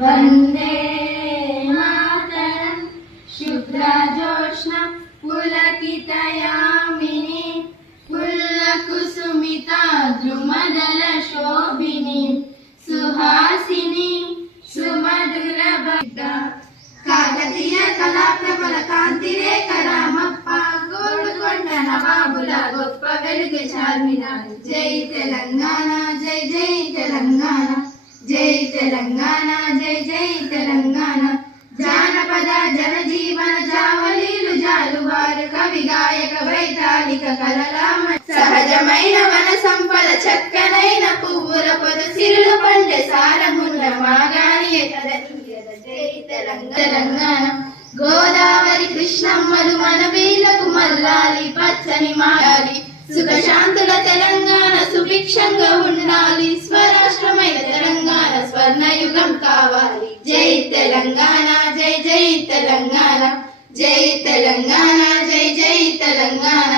വന്ദേ గొప్ప చార్మినార్. జై తెలంగాణ జై జై తెలంగాణ. జై తెలంగాణ జై జై తెలంగాణ. జానపద జనజీవన జావలీలు జాలువారు కవి గాయక వైతాళిక కలలామ సహజమైన వన సంపద చక్కనైన పువ్వుల పొద సిరులు పండే సారమున్న మాగాని తెలంగాణ. గోదావరి కృష్ణమ్మలు మన వీళ్ళకు మల్లాలి పచ్చని మాయాలి సుఖశాంతుల తెలంగాణ సుభిక్షంగా ఉండాలి. స్వరాష్ట్రమైన తెలంగాణ స్వర్ణయుగం కావాలి. జై తెలంగాణ జై జై తెలంగాణ. జై తెలంగాణ జై జై తెలంగాణ.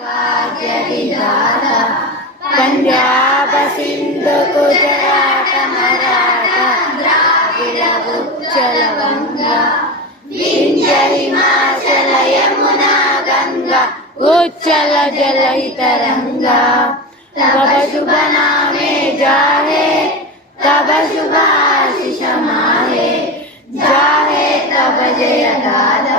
భాగ్యవిధాత పంజాబ సింధు గుజరాట మరాఠ ద్రావిడ ఉచ్చల వంగ వింధ్య హిమాచల యమునా గంగ ఉచ్చల జల ఇతరంగ తవ శుభ నామే జాహే తవ శుభాశిష మాహే జాహే జయ దాద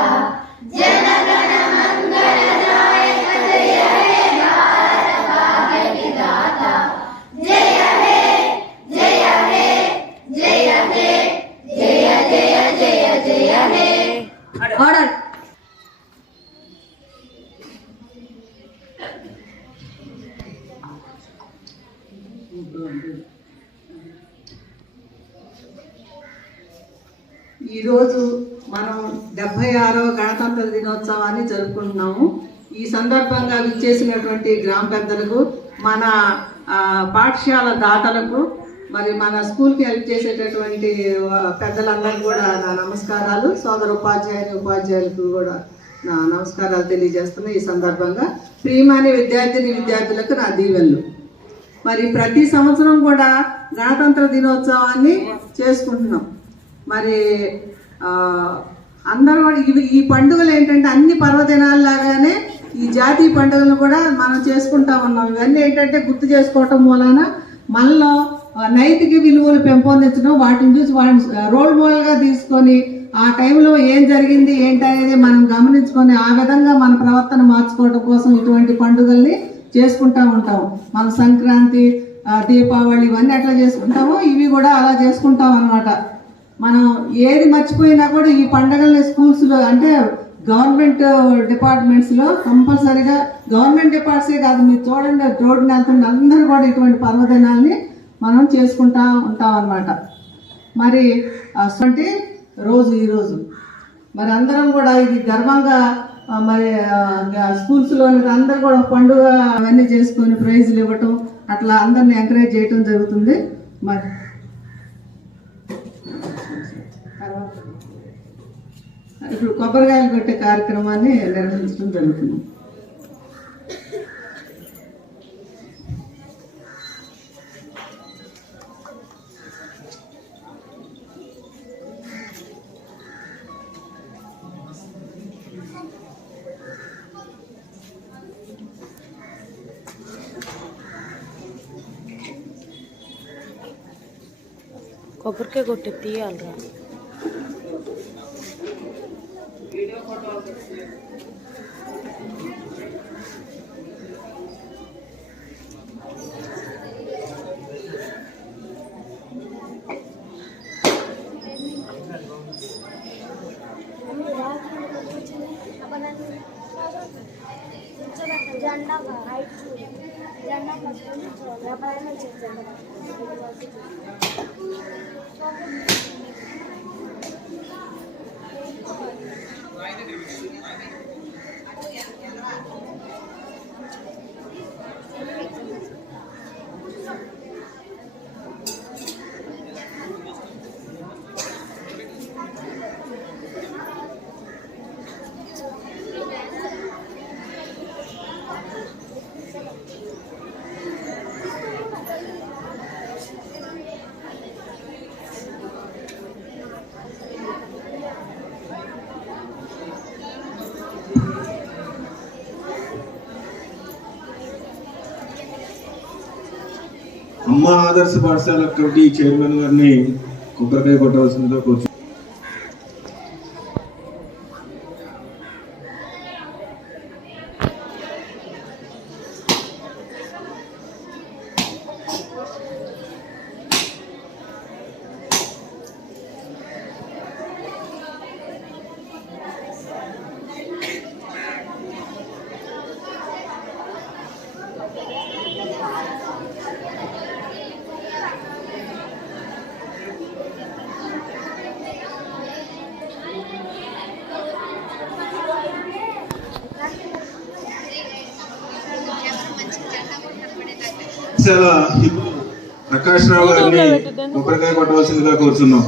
ఈరోజు మనం డెబ్బై ఆరవ గణతంత్ర దినోత్సవాన్ని జరుపుకుంటున్నాము. ఈ సందర్భంగా విచ్చేసినటువంటి గ్రామ పెద్దలకు మన పాఠశాల దాతలకు మరి మన స్కూల్కి హెల్ప్ చేసేటటువంటి పెద్దలందరికీ కూడా నా నమస్కారాలు. సోదర ఉపాధ్యాయుని ఉపాధ్యాయులకు కూడా నా నమస్కారాలు తెలియజేస్తున్నా ఈ సందర్భంగా. ప్రియమాని విద్యార్థిని విద్యార్థులకు నా దీవెనలు. మరి ప్రతి సంవత్సరం కూడా గణతంత్ర దినోత్సవాన్ని చేసుకుంటున్నాం. మరి అందరూ కూడా ఇవి ఈ పండుగలు ఏంటంటే అన్ని పర్వదినాల్లాగానే ఈ జాతీయ పండుగలను కూడా మనం చేసుకుంటా ఉన్నాం. ఇవన్నీ ఏంటంటే గుర్తు చేసుకోవటం మూలాన మనలో నైతిక విలువలు పెంపొందించడం వాటిని చూసి వాటిని రోల్ మోడల్గా తీసుకొని ఆ టైంలో ఏం జరిగింది ఏంటనేది మనం గమనించుకొని ఆ విధంగా మన ప్రవర్తన మార్చుకోవడం కోసం ఇటువంటి పండుగల్ని చేసుకుంటా ఉంటాం. మన సంక్రాంతి దీపావళి ఇవన్నీ ఎట్లా చేసుకుంటామో ఇవి కూడా అలా చేసుకుంటాం అన్నమాట. మనం ఏది మర్చిపోయినా కూడా ఈ పండగల్ని స్కూల్స్లో అంటే గవర్నమెంట్ డిపార్ట్మెంట్స్లో కంపల్సరీగా గవర్నమెంట్ డిపార్ట్సే కాదు మీరు చూడండి రోడ్డుని వెళ్తుండే అందరూ కూడా ఇటువంటి పర్వదినాల్ని మనం చేసుకుంటా ఉంటాం అన్నమాట. మరి అటువంటి రోజు ఈరోజు మరి అందరం కూడా ఇది గర్వంగా మరి స్కూల్స్లో అందరు కూడా పండుగ అవన్నీ చేసుకొని ప్రైజులు ఇవ్వటం అట్లా అందరిని ఎంకరేజ్ చేయటం జరుగుతుంది. మరి ఇప్పుడు కొబ్బరికాయలు కొట్టే కార్యక్రమాన్ని నిర్వహించడం జరుగుతుంది. కొబ్బరికాయ కొట్టి తీయాలరా జెండా హైట్ జెండా పట్టుకొని వ్యాపారం చేస్తాను అమ్మ ఆదర్శ పాఠశాల కమిటీ చైర్మన్ గారిని కొబ్బరికాయ కొట్టవలసిందిగా కోరుతున్నాను పాఠశాల ప్రకాష్ రావు గారిని కొబ్బరికాయ కొట్టవలసిందిగా కోరుతున్నాం